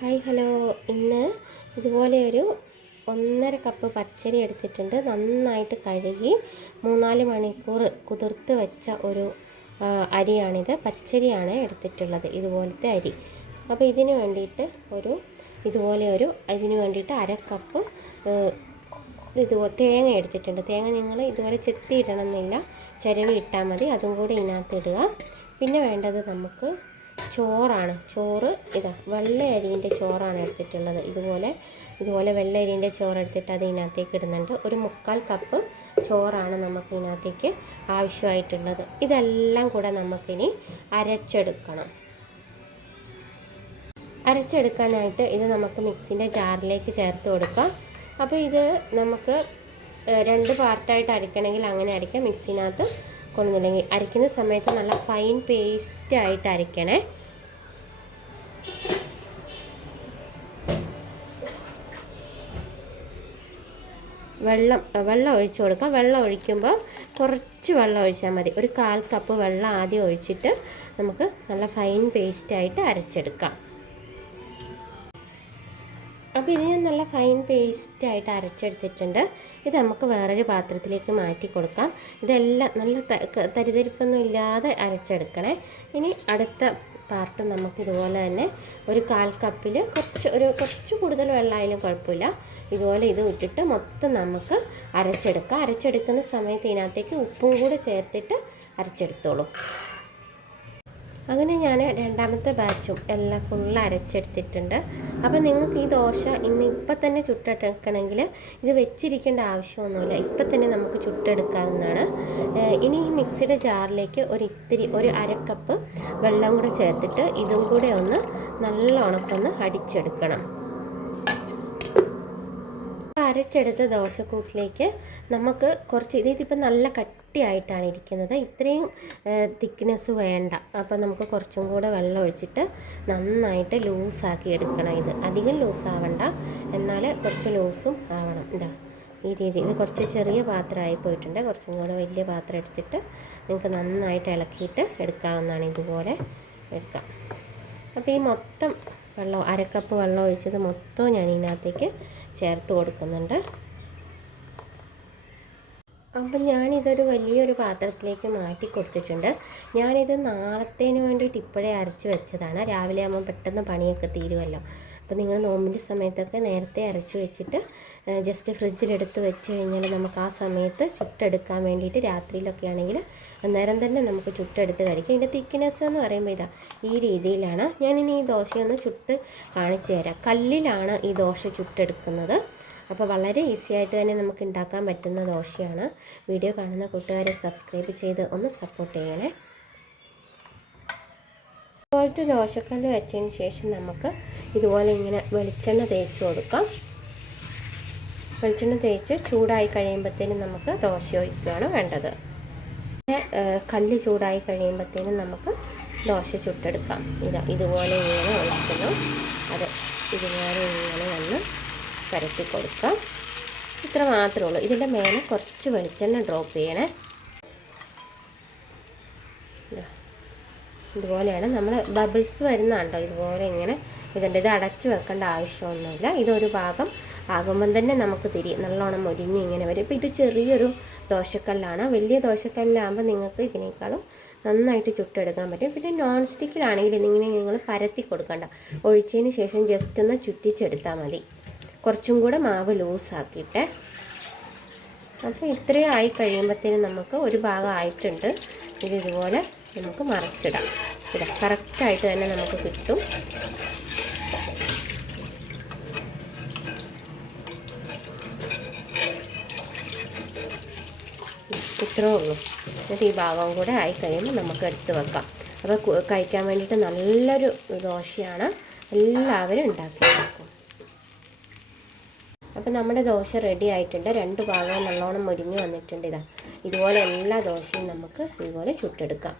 Hi hello. ഇന്ന് ഇതുപോലെ ഒരു 1.5 കപ്പ് പച്ചരി എടുത്തിട്ടുണ്ട്. നന്നായിട്ട് കഴുകി 3-4 മണിക്കൂർ കുതിർത്ത് വെച്ച ഒരു അരിയാണിത്. പച്ചരിയാണ് എടുത്തിട്ടുള്ളത്, ഇതുപോലത്തെ അരി. അപ്പോൾ ഇതിന് വേണ്ടിയിട്ട് ഇതിന് വേണ്ടിയിട്ട് 1/2 കപ്പ് ഇതുപോലെ തേങ്ങ എടുത്തിട്ടുണ്ട്. തേങ്ങ നിങ്ങൾ ഇതുപോലെ ചെത്തിയിടണമെന്നില്ല, ചിരവി ഇട്ടാൽ മതി. അതും കൂടി ഇതിനകത്ത് ഇടുക. പിന്നെ വേണ്ടത് നമുക്ക് ചോറാണ്. ചോറ് വെള്ള അരിൻ്റെ ചോറാണ് എടുത്തിട്ടുള്ളത്. ഇതുപോലെ വെള്ള അരിൻ്റെ ചോറ് എടുത്തിട്ട് അത് ഇതിനകത്തേക്ക് ഇടുന്നുണ്ട്. ഒരു 3/4 കപ്പ് ചോറാണ് നമുക്ക് ഇതിനകത്തേക്ക് ആവശ്യമായിട്ടുള്ളത്. ഇതെല്ലാം കൂടെ നമുക്കിനി അരച്ചെടുക്കണം. അരച്ചെടുക്കാനായിട്ട് ഇത് നമുക്ക് മിക്സിൻ്റെ ജാറിലേക്ക് ചേർത്ത് കൊടുക്കാം. അപ്പോൾ ഇത് നമുക്ക് 2 പാർട്ടായിട്ട് അരയ്ക്കണമെങ്കിൽ അങ്ങനെ അരയ്ക്കാം. മിക്സിനകത്ത് കൊള്ളുന്നില്ലെങ്കിൽ അരയ്ക്കുന്ന സമയത്ത് നല്ല ഫൈൻ പേസ്റ്റായിട്ട് അരയ്ക്കണേ. വെള്ളം ഒഴിച്ച് കൊടുക്കാം. വെള്ളം ഒഴിക്കുമ്പോൾ കുറച്ച് വെള്ളം ഒഴിച്ചാൽ മതി. ഒരു 1/4 കപ്പ് വെള്ളം ആദ്യം ഒഴിച്ചിട്ട് നമുക്ക് നല്ല ഫൈൻ പേസ്റ്റായിട്ട് അരച്ചെടുക്കാം. അപ്പോൾ ഇത് ഞാൻ നല്ല ഫൈൻ പേസ്റ്റായിട്ട് അരച്ചെടുത്തിട്ടുണ്ട്. ഇത് നമുക്ക് വേറൊരു പാത്രത്തിലേക്ക് മാറ്റി കൊടുക്കാം. ഇതെല്ലാം നല്ല തരിതരിപ്പൊന്നും ഇല്ലാതെ അരച്ചെടുക്കണേ. ഇനി അടുത്ത പാർട്ട് നമുക്ക് ഇതുപോലെ തന്നെ ഒരു 1/4 കപ്പിൽ കുറച്ച് കൂടുതൽ വെള്ളമായാലും കുഴപ്പമില്ല. ഇതുപോലെ ഇത് ഇട്ടിട്ട് മൊത്തം നമുക്ക് അരച്ചെടുക്കാം. അരച്ചെടുക്കുന്ന സമയത്ത് ഇതിനകത്തേക്ക് ഉപ്പും കൂടെ ചേർത്തിട്ട് അരച്ചെടുത്തോളൂ. അങ്ങനെ ഞാൻ രണ്ടാമത്തെ ബാച്ചും എല്ലാം ഫുള്ള് അരച്ചെടുത്തിട്ടുണ്ട്. അപ്പോൾ നിങ്ങൾക്ക് ഈ ദോശ ഇപ്പം തന്നെ ചുട്ടെടുക്കണമെങ്കിൽ ഇത് വെച്ചിരിക്കേണ്ട ആവശ്യമൊന്നുമില്ല. ഇപ്പം തന്നെ നമുക്ക് ചുട്ടെടുക്കാവുന്നതാണ്. ഇനി ഈ മിക്സിയുടെ ജാറിലേക്ക് ഒരു 1/2 കപ്പ് വെള്ളം കൂടെ ചേർത്തിട്ട് ഇതും കൂടെ ഒന്ന് നല്ലോണം അടിച്ചെടുക്കണം. അരച്ചെടുത്ത ദോശക്കൂട്ടിലേക്ക് നമുക്ക് ഇതിപ്പോൾ നല്ല കട്ടിയായിട്ടാണ് ഇരിക്കുന്നത്. ഇത്രയും തിക്നെസ് വേണ്ട. അപ്പോൾ നമുക്ക് കുറച്ചും കൂടെ വെള്ളം ഒഴിച്ചിട്ട് നന്നായിട്ട് ലൂസാക്കി എടുക്കണം. ഇത് അധികം ലൂസാവണ്ട, എന്നാൽ കുറച്ച് ലൂസും ആവണം. ഈ രീതി. ഇത് കുറച്ച് ചെറിയ പാത്രമായി പോയിട്ടുണ്ട്. കുറച്ചും കൂടെ വലിയ പാത്രം എടുത്തിട്ട് നിങ്ങൾക്ക് നന്നായിട്ട് ഇളക്കിയിട്ട് എടുക്കാവുന്നതാണ്. ഇതുപോലെ എടുക്കാം. അപ്പോൾ ഈ മൊത്തം 1/2 കപ്പ് വെള്ളം ഒഴിച്ചത് മൊത്തം ഞാൻ ഇതിനകത്തേക്ക് ചേർത്ത് കൊടുക്കുന്നുണ്ട്. അപ്പം ഞാനിതൊരു വലിയൊരു പാത്രത്തിലേക്ക് മാറ്റി കൊടുത്തിട്ടുണ്ട്. ഞാനിത് നാളത്തേന് വേണ്ടിയിട്ട് ഇപ്പോഴേ അരച്ച് വെച്ചതാണ്. രാവിലെ ആകുമ്പോൾ പെട്ടെന്ന് പണിയൊക്കെ തീരുമല്ലോ. അപ്പോൾ നിങ്ങൾ നോമ്പിൻ്റെ സമയത്തൊക്കെ നേരത്തെ അരച്ച് വെച്ചിട്ട് ജസ്റ്റ് ഫ്രിഡ്ജിലെടുത്ത് വെച്ച് കഴിഞ്ഞാൽ നമുക്ക് ആ സമയത്ത് ചുട്ടെടുക്കാൻ വേണ്ടിയിട്ട് രാത്രിയിലൊക്കെ ആണെങ്കിൽ അന്നേരം തന്നെ നമുക്ക് ചുട്ടെടുത്ത് കഴിക്കാം. ഇതിൻ്റെ തിക്നെസ് എന്ന് പറയുമ്പോൾ ഈ രീതിയിലാണ്. ഞാനിനി ഈ ദോശയൊന്ന് ചുട്ട് കാണിച്ചു തരാം. കല്ലിലാണ് ഈ ദോശ ചുട്ടെടുക്കുന്നത്. അപ്പോൾ വളരെ ഈസി ആയിട്ട് തന്നെ നമുക്ക് ഉണ്ടാക്കാൻ പറ്റുന്ന ദോശയാണ്. വീഡിയോ കാണുന്ന കൂട്ടുകാരെ സബ്സ്ക്രൈബ് ചെയ്ത് ഒന്ന് സപ്പോർട്ട് ചെയ്യണേ. ഇതുപോലത്തെ ദോശക്കല്ല് വെച്ചതിന് ശേഷം നമുക്ക് ഇതുപോലെ ഇങ്ങനെ വെളിച്ചെണ്ണ തേച്ച് കൊടുക്കാം. വെളിച്ചെണ്ണ തേച്ച് ചൂടായി കഴിയുമ്പോഴത്തേനും നമുക്ക് ദോശ ഒഴിക്കുകയാണ് വേണ്ടത്. കല്ല് ചൂടായി കഴിയുമ്പോഴത്തേനും നമുക്ക് ദോശ ചുട്ടെടുക്കാം. ഇതുപോലെ ഇങ്ങനെ ഒഴിക്കണം. ഇതുപോലെ ഇങ്ങനെ ഒന്ന് പരത്തി കൊടുക്കാം. ഇത്ര മാത്രമേ ഉള്ളൂ. ഇതിൻ്റെ മേലെ കുറച്ച് വെളിച്ചെണ്ണ ഡ്രോപ്പ് ചെയ്യണേ. ഇതുപോലെയാണ് നമ്മൾ ബബിൾസ് വരുന്നുണ്ടോ, ഇതുപോലെ ഇങ്ങനെ ഇത് അടച്ച് വെക്കേണ്ട ആവശ്യമൊന്നുമില്ല. ഇതൊരു ഭാഗം ആകുമ്പം തന്നെ നമുക്ക് നല്ലോണം മൊരിഞ്ഞ് ഇങ്ങനെ വരും. ഇപ്പോൾ ഇത് ചെറിയൊരു ദോശക്കല്ലാണ്. വലിയ ദോശക്കല്ലാകുമ്പോൾ നിങ്ങൾക്ക് ഇതിനേക്കാളും നന്നായിട്ട് ചുട്ടെടുക്കാൻ പറ്റും. പിന്നെ നോൺ സ്റ്റിക്കിലാണെങ്കിൽ നിങ്ങൾ പരത്തി കൊടുക്കണ്ട. ഒഴിച്ചതിന് ശേഷം ജസ്റ്റ് ഒന്ന് ചുറ്റിച്ചെടുത്താൽ മതി. കുറച്ചും കൂടെ മാവ് ലൂസാക്കിയിട്ട്. അപ്പോൾ ഇത്രയും ആയി കഴിയുമ്പോഴത്തേനും നമുക്ക് ഒരു ഭാഗം ആയിട്ടുണ്ട്. ഇതുപോലെ നമുക്ക് മറച്ചിടാം. കറക്റ്റായിട്ട് തന്നെ നമുക്ക് കിട്ടും. ഇത്രേ ഉള്ളൂ. എന്നിട്ട് ഈ ഭാഗവും കൂടെ ആയി കഴിയുമ്പോൾ നമുക്ക് എടുത്ത് വെക്കാം. അപ്പോൾ കഴിക്കാൻ വേണ്ടിയിട്ട് നല്ലൊരു ദോശയാണ്. എല്ലാവരും ഉണ്ടാക്കി വെക്കും. അപ്പോൾ നമ്മുടെ ദോശ റെഡി ആയിട്ടുണ്ട്. 2 ഭാഗവും നല്ലോണം മുരിഞ്ഞ് വന്നിട്ടുണ്ട്. ഇതുപോലെ എല്ലാ ദോശയും നമുക്ക് ഇതുപോലെ ചുട്ടെടുക്കാം.